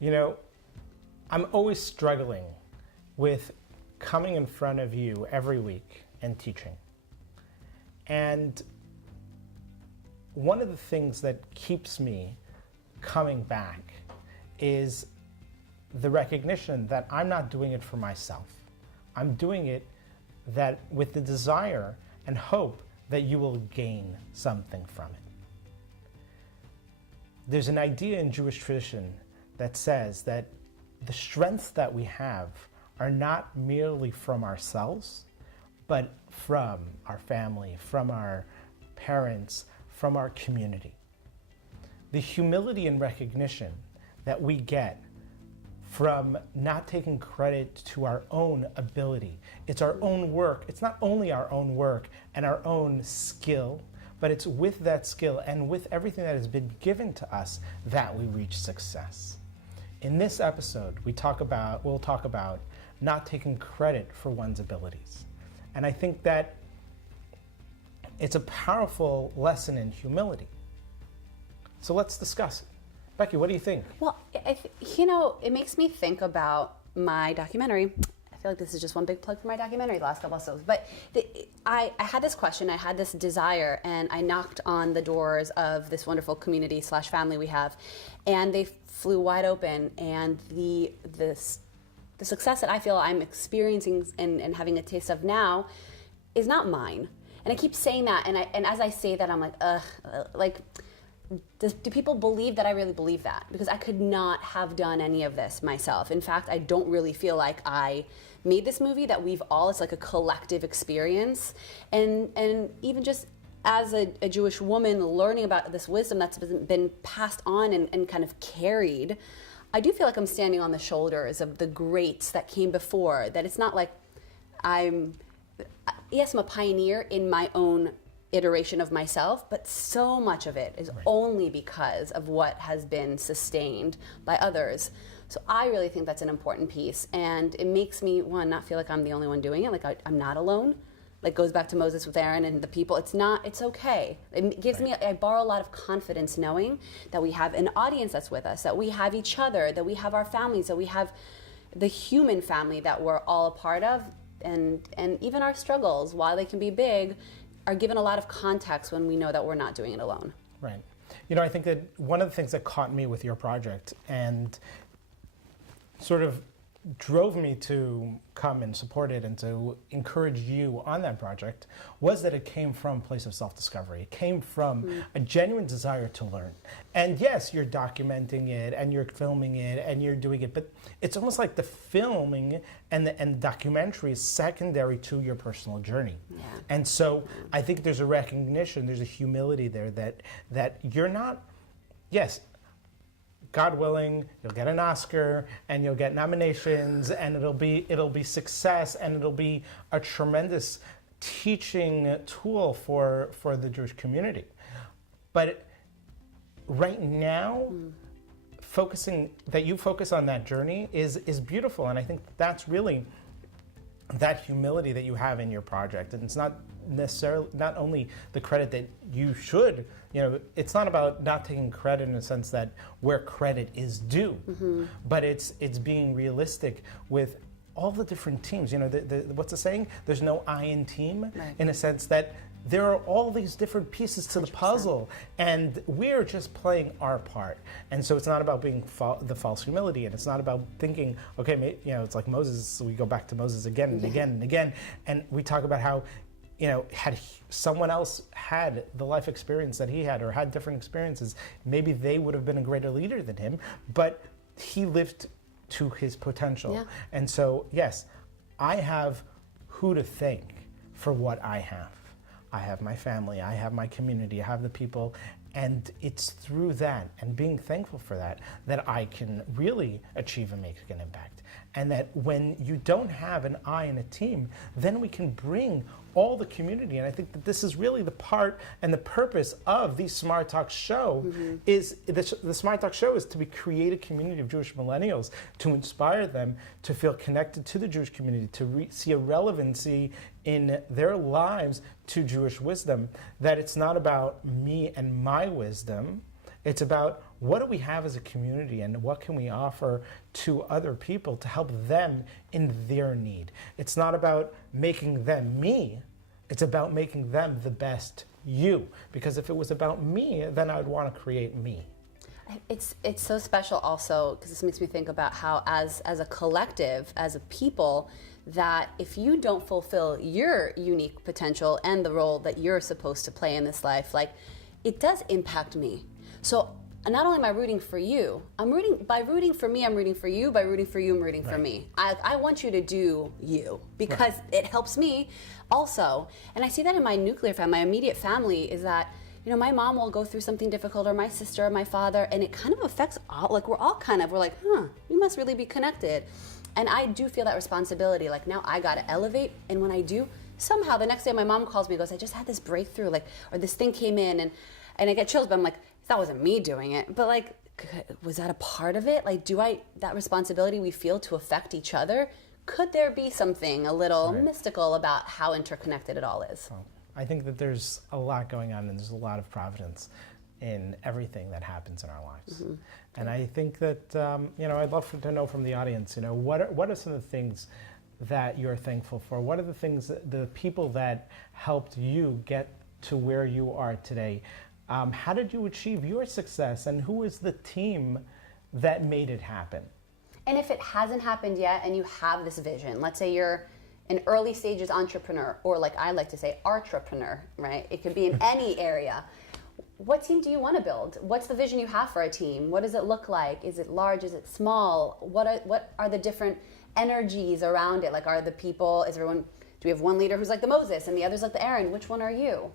You know, I'm always struggling with coming in front of you every week and teaching. And one of the things that keeps me coming back is the recognition that I'm not doing it for myself. I'm doing it with the desire and hope that you will gain something from it. There's an idea in Jewish tradition that says that the strengths that we have are not merely from ourselves, but from our family, from our parents, from our community. The humility and recognition that we get from not taking credit to our own ability. It's our own work. It's not only our own work and our own skill, but it's with that skill and with everything that has been given to us that we reach success. In this episode, we'll talk about not taking credit for one's abilities. And I think that it's a powerful lesson in humility. So let's discuss it. Becky, what do you think? Well, it makes me think about my documentary. I feel like this is just one big plug for my documentary, the last couple of episodes. But I had this question, I had this desire, and I knocked on the doors of this wonderful community/family we have, and they flew wide open. And the success that I feel I'm experiencing and having a taste of now is not mine. And I keep saying that, and as I say that, I'm like, do people believe that I really believe that? Because I could not have done any of this myself. In fact, I don't really feel like I made this movie, that it's like a collective experience. And even just as a Jewish woman learning about this wisdom that's been passed on and kind of carried, I do feel like I'm standing on the shoulders of the greats that came before, that it's not like I'm a pioneer in my own iteration of myself, but so much of it is only because of what has been sustained by others. So I really think that's an important piece, and it makes me, one, not feel like I'm the only one doing it, like I'm not alone. Like, goes back to Moses with Aaron and the people. It's okay. It gives me, I borrow a lot of confidence knowing that we have an audience that's with us, that we have each other, that we have our families, that we have the human family that we're all a part of, and even our struggles, while they can be big, are given a lot of context when we know that we're not doing it alone. Right. You know, I think that one of the things that caught me with your project and sort of drove me to come and support it and to encourage you on that project was that it came from a place of self-discovery. It came from a genuine desire to learn. And yes, you're documenting it and you're filming it and you're doing it, but it's almost like the filming and the documentary is secondary to your personal journey. Yeah. And so I think there's a recognition, there's a humility there that you're not, yes, God willing, you'll get an Oscar and you'll get nominations and it'll be success and it'll be a tremendous teaching tool for the Jewish community. But right now, you focus on that journey is beautiful, and I think that's really that humility that you have in your project. And it's not only the credit that you should, it's not about not taking credit in the sense that where credit is due, but it's being realistic with all the different teams. What's the saying? There's no I in team, in a sense that there are all these different pieces to the puzzle, and we're just playing our part. And so it's not about being the false humility, and it's not about thinking, okay, it's like Moses. We go back to Moses again and again and again, and we talk about how, had someone else had the life experience that he had or had different experiences, maybe they would have been a greater leader than him, but he lived to his potential. Yeah. And so, yes, I have who to thank for what I have. I have my family, I have my community, I have the people, and it's through that and being thankful for that I can really achieve and make an impact. And that when you don't have an I in a team, then we can bring all the community. And I think that this is really the part and the purpose of the Smart Talk show. Is the Smart Talk show is to create a community of Jewish millennials, to inspire them to feel connected to the Jewish community, to see a relevancy in their lives to Jewish wisdom, that it's not about me and my wisdom, It's about what do we have as a community and what can we offer to other people to help them in their need. It's not about making them me, it's about making them the best you. Because if it was about me, then I'd want to create me. It's so special also because this makes me think about how as a collective, as a people, that if you don't fulfill your unique potential and the role that you're supposed to play in this life, like it does impact me. So not only am I rooting for you, by rooting for me, I'm rooting for you. By rooting for you, I'm rooting for me. I want you to do you because it helps me also. And I see that in my nuclear family, my immediate family, is that, you know, my mom will go through something difficult, or my sister or my father, and it kind of affects all, like we're like, we must really be connected. And I do feel that responsibility, like now I gotta elevate, and when I do, somehow the next day my mom calls me and goes, I just had this breakthrough, like, or this thing came in, and I get chills, but I'm like, that wasn't me doing it, but like, was that a part of it? Like, that responsibility we feel to affect each other, could there be something a little mystical about how interconnected it all is? I think that there's a lot going on, and there's a lot of providence in everything that happens in our lives. Mm-hmm. And I think that, you know, I'd love to know from the audience, you know, what are some of the things that you're thankful for? What are the things, the people that helped you get to where you are today? How did you achieve your success, and who is the team that made it happen? And if it hasn't happened yet and you have this vision, let's say you're an early stages entrepreneur, or like I like to say, artrepreneur, right? It could be in any area. What team do you want to build? What's the vision you have for a team? What does it look like? Is it large? Is it small? What are the different energies around it? Like, are the people, do we have one leader who's like the Moses and the others like the Aaron? Which one are you?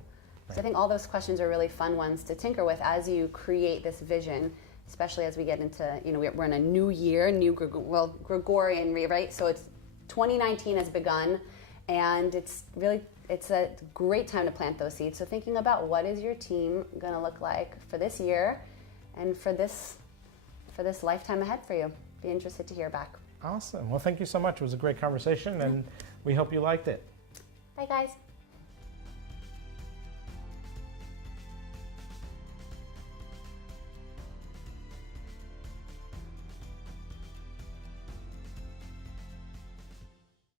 So I think all those questions are really fun ones to tinker with as you create this vision, especially as we get into, you know, we're in a new year, Gregorian, right? So it's 2019 has begun, and it's a great time to plant those seeds. So thinking about what is your team going to look like for this year and for this lifetime ahead for you. Be interested to hear back. Awesome. Well, thank you so much. It was a great conversation, and we hope you liked it. Bye, guys.